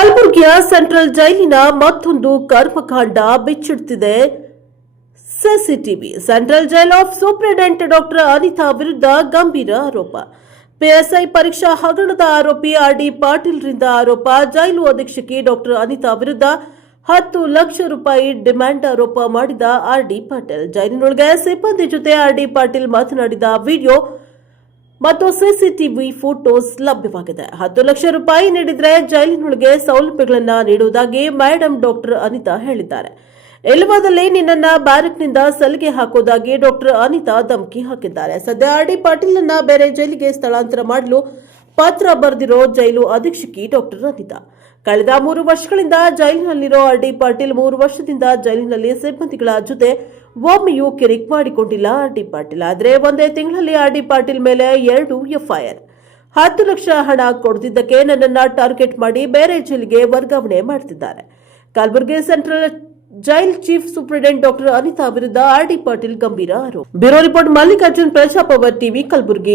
ಕಲಬುರಗಿಯ ಸೆಂಟ್ರಲ್ ಜೈಲಿನ ಮತ್ತೊಂದು ಕರ್ಮಕಾಂಡ ಬಿಚ್ಚಿಡ್ತಿದೆ. CCTV central jail of superintendent doctor Anita ವಿರುದ್ಧ ಗಂಭೀರ ಆರೋಪ. ಪಿಎಸ್ಐ ಪರೀಕ್ಷಾ ಹಗರಣದ ಆರೋಪಿ ಆರ್ ಡಿ ಪಾಟೀಲ್ರಿಂದ ಆರೋಪ. ಜೈಲು ಅಧೀಕ್ಷಕಿ ಡಾಕ್ಟರ್ ಅನಿತಾ ವಿರುದ್ಧ ಹತ್ತು ಲಕ್ಷ ರೂಪಾಯಿ ಡಿಮ್ಯಾಂಡ್ ಆರೋಪ ಮಾಡಿದ ಆರ್ ಡಿ ಪಾಟೀಲ್. ಜೈಲಿನೊಳಗೆ ಸಿಬ್ಬಂದಿ ಜೊತೆ ಆರ್ ಡಿ ಪಾಟೀಲ್ ಮಾತನಾಡಿದ ವಿಡಿಯೋ ಮತ್ತು ಸಿಸಿಟಿವಿ ಫೋಟೋಸ್ ಲಭ್ಯವಾಗಿದೆ. ಹತ್ತು ಲಕ್ಷ ರೂಪಾಯಿ ನೀಡಿದರೆ ಜೈಲಿನೊಳಗೆ ಸೌಲಭ್ಯಗಳನ್ನು ನೀಡುವುದಾಗಿ ಮೇಡಂ ಡಾಕ್ಟರ್ ಅನಿತಾ ಹೇಳಿದ್ದಾರೆ. ಎಲ್ಲವಾದಲ್ಲಿ ನಿನ್ನ ಬ್ಯಾರಕ್ನಿಂದ ಸಲಿಗೆ ಹಾಕೋದಾಗಿ ಡಾಕ್ಟರ್ ಅನಿತಾ ಧಮಕಿ ಹಾಕಿದ್ದಾರೆ. ಸದ್ಯ ಆರ್ ಡಿ ಪಾಟೀಲ್ನ ಬೇರೆ ಜೈಲಿಗೆ ಸ್ಥಳಾಂತರ ಮಾಡಲು ಪತ್ರ ಬರೆದಿರೋ ಜೈಲು ಅಧೀಕ್ಷಕಿ ಡಾಕ್ಟರ್ ಅನಿತಾ. ಕಳೆದ ಮೂರು ವರ್ಷಗಳಿಂದ ಜೈಲಿನಲ್ಲಿರೋ ಆರ್ ಡಿ ಪಾಟೀಲ್ ಮೂರು ವರ್ಷದಿಂದ ಜೈಲಿನಲ್ಲಿ ಸಿಬ್ಬಂದಿಗಳ ಜೊತೆ ಒಮ್ಮೆಯೂ ಕಿರಿಕ್ ಮಾಡಿಕೊಂಡಿಲ್ಲ ಆರ್ ಡಿ ಪಾಟೀಲ್. ಆದರೆ ಒಂದೇ ತಿಂಗಳಲ್ಲಿ ಆರ್ ಡಿ ಪಾಟೀಲ್ ಮೇಲೆ ಎರಡು ಎಫ್ಐಆರ್. ಹತ್ತು ಲಕ್ಷ ಹಣ ಕೊಡ್ತಿದ್ದಕ್ಕೆ ನನ್ನನ್ನ ಟಾರ್ಗೆಟ್ ಮಾಡಿ ಬೇರೆ ಜೈಲಿಗೆ ವರ್ಗಾವಣೆ ಮಾಡ್ತಿದ್ದಾರೆ. Kalaburagi central jail chief superintendent doctor Anita ವಿರುದ್ಧ ಆರ್ ಡಿ ಪಾಟೀಲ್ ಗಂಭೀರ ಆರೋಪ. Bureau report Mallikarjun Praja power TV Kalaburagi.